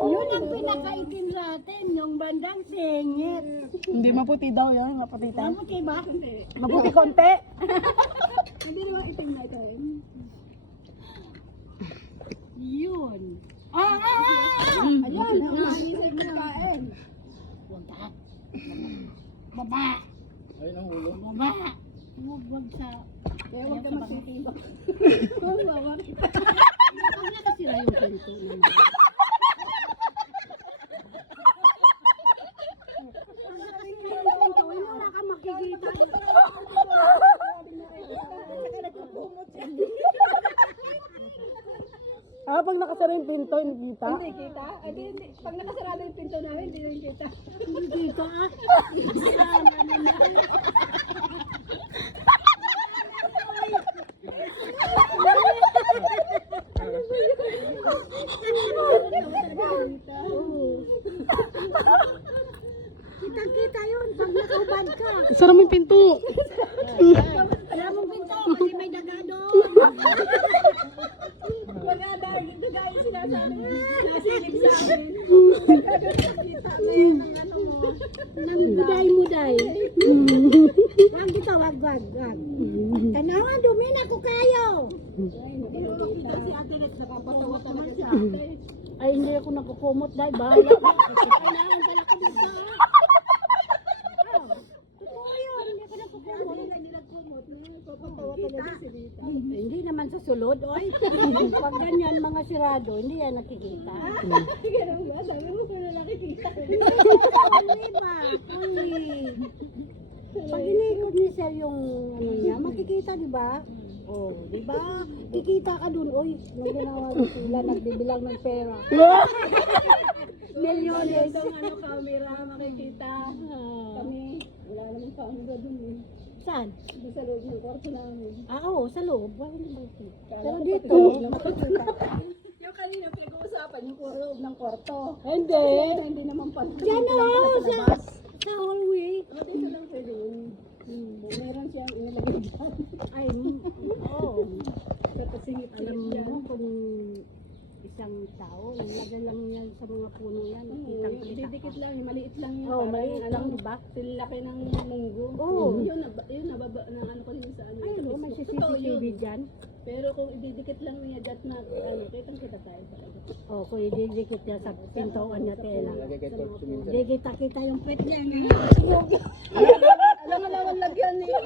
Yun ang pinakaitim sa atin, yung bandang singit. Hindi maputi daw yun, maputi tayo. Maputi ba? Maputi konti. Hindi naman itim na ito. Yun. Ayan, ang manisig na kain. Huwag ka. Baba. Ayun ang ulo. Baba. Huwag sa... Kaya huwag ka magtitibak. Huwag nakasira yung pinto naman. Wala ka makikita. Pag nakasara yung pinto, hindi kita. Hindi kita? Hindi. Pag nakasarado yung pinto namin, hindi rin kita. Hindi kita ah. Kitang-kita yun pag nakaubad ka. Sara mo yung pinto. Wala mong pinto kasi may daga doon. Wala dahil daga yung sinasabi. Nasilip sa amin. Kita ngayon ng ano mo. Nang muday-muday. Wag kita, wag. Tanawan, dumi na ko kayo. Kita si Ate Red, nakapatawa talaga siya. Ay, hindi ako nagkukumot dahil bahala. Kailangan pala ko dito. Totoo yun, hindi ko nagkukumot. Hindi nagkumot. Papatawa talaga si Rita. Hindi naman sa sulod, oy. Pag ganyan, mga sirado, hindi yan nakikita. Ganun ba? Sabi mo kung na nakikita. Hindi ba? Pag inikot ni sir yung ano niya, makikita, di ba? Oh, di ba? Kikita ka dun, oy. May ginawa sila, nagbibilang ng pera. Milyones. Itong ano, camera, makikita. Kami, wala namang camera dun eh. Saan? Doon sa loob ng kwarto namin. Oo, sa loob. Wala naman makikita. Pero dito, makikita. Yung kanina pinag-uusapan, yung loob ng kwarto. Hindi. Hindi naman pa. Diyan o, sa hallway. Dito lang pwede yun. Meron siyang inilagay dyan. Ay, oo. Kapasingit alam mo kung isang tao, nilagay lang yan sa mga puno yan. Didikit lang, maliit lang yun. Oo, maliit lang, diba? Silaki ng munggo. Oo. Yun, nababa, na ano ko rin sa ano. Ay, no, may CCTV dyan. Pero kung ididikit lang niya dyan na, ano, kita tayo talaga. Oo, kung ididikit niya sa pintuan niya tela. Hindi kita yung pet niya. Alam mo naman lagyan niya.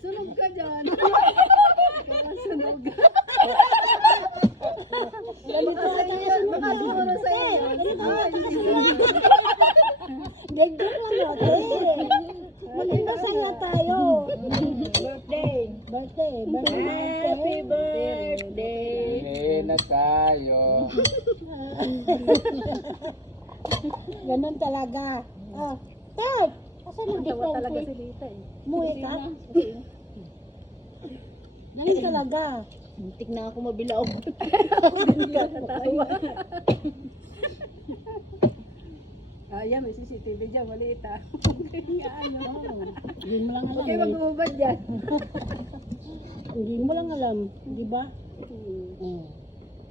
Sunog ka dyan. Sunog ka. Baka siguro sa iyo. Gagawin lang natin. Magandasal na tayo. Birthday. Happy birthday. Na tayo. Ganun talaga. Ah, Tay! Asan ang different talaga si Lita eh. Muwi ka? Ganun talaga. Muntik na ako mabilaw. Ayan, may CCTV dyan, maliit ah. Hindi mo lang alam. Okay, mag-uubad dyan. Hindi mo lang alam. Di ba?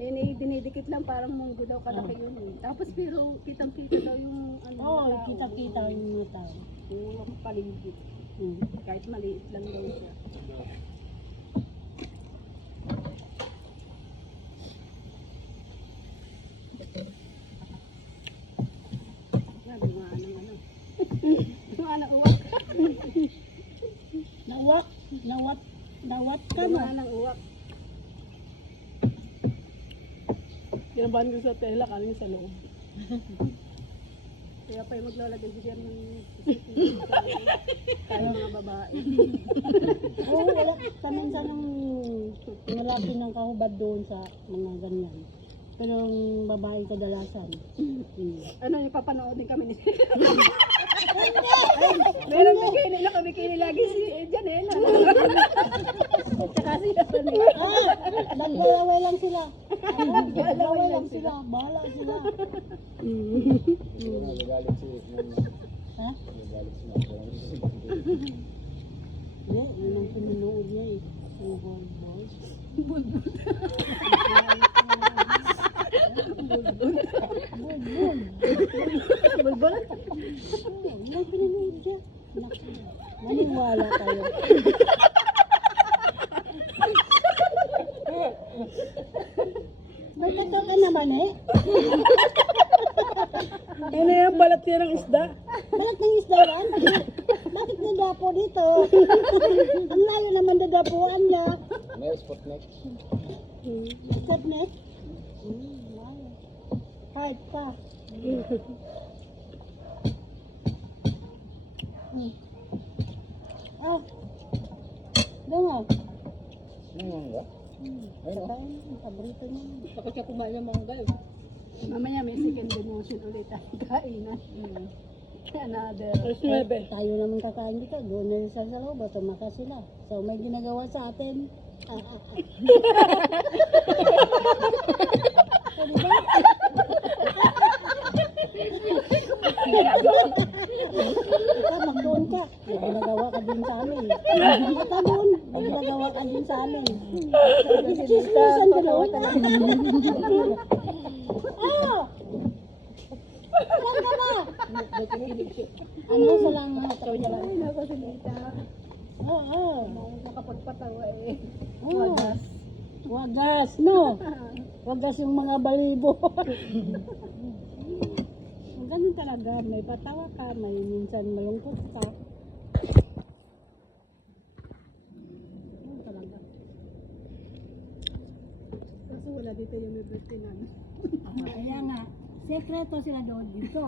Dinidikit lang parang munggo daw kalaki yun eh. Tapos pero kitang-kita daw yung ano. Oo, kita-kita yung mga tao. Yung mga paligid. Kahit maliit lang daw siya. Nawat ka Mga na. nang uwak. Kinabahan ko sa tela, kanin sa loob. Kaya pa yung maglalagay siya ng CCTV kaya mga babae. Oo, wala. Kaminsan ng nalapin ng kahubad doon sa mga ganyan. Pero ang babae kadalasan. Ano yung papanood din kami ni meron bikini na kami lagi si Jan eh. Tsaka siya pa niya. Naglalaway lang sila. Naglalaway lang sila. Bahala sila. Nagagalit si Ha? Nagagalit si Hindi, yun ang pinanood niya eh. Yung boys. Bulbul. May pinanood siya. Maniwala kayo. May totoo ka naman eh. Ano yan? Balat yan ng isda. Balat ng isda yan? Bakit nadapo dito? Ang layo naman dadapuan niya. Ano yung Sputnik? Stepnet? Kahit pa. Ah. Dungo. Ano yung ba? Ayun o. Kain, paborito niya. Bakit siya kumain ng mangga eh? Mamaya may second demotion ulit ang kainan. Another. Tayo naman kakain dito. Doon na sa loob. Tumakas sila. So may ginagawa sa atin. So, diba? Ikaw, magdoon ka. May ginagawa ka din sa amin. Ikaw doon. May ginagawa ka din sa amin. Chismisan ka doon. Ah! Saan ka ba? Ano sa lang hatak ka lang? Ay, nako si Lita. Oo. Nakapagpatawa eh. Wagas. Wagas, no? Wagas yung mga balibo. Ganun talaga. May patawa ka, may minsan malungkot ka. Ganun talaga. Kaso wala dito yung may birthday namin. Kaya nga, sekreto sila doon dito.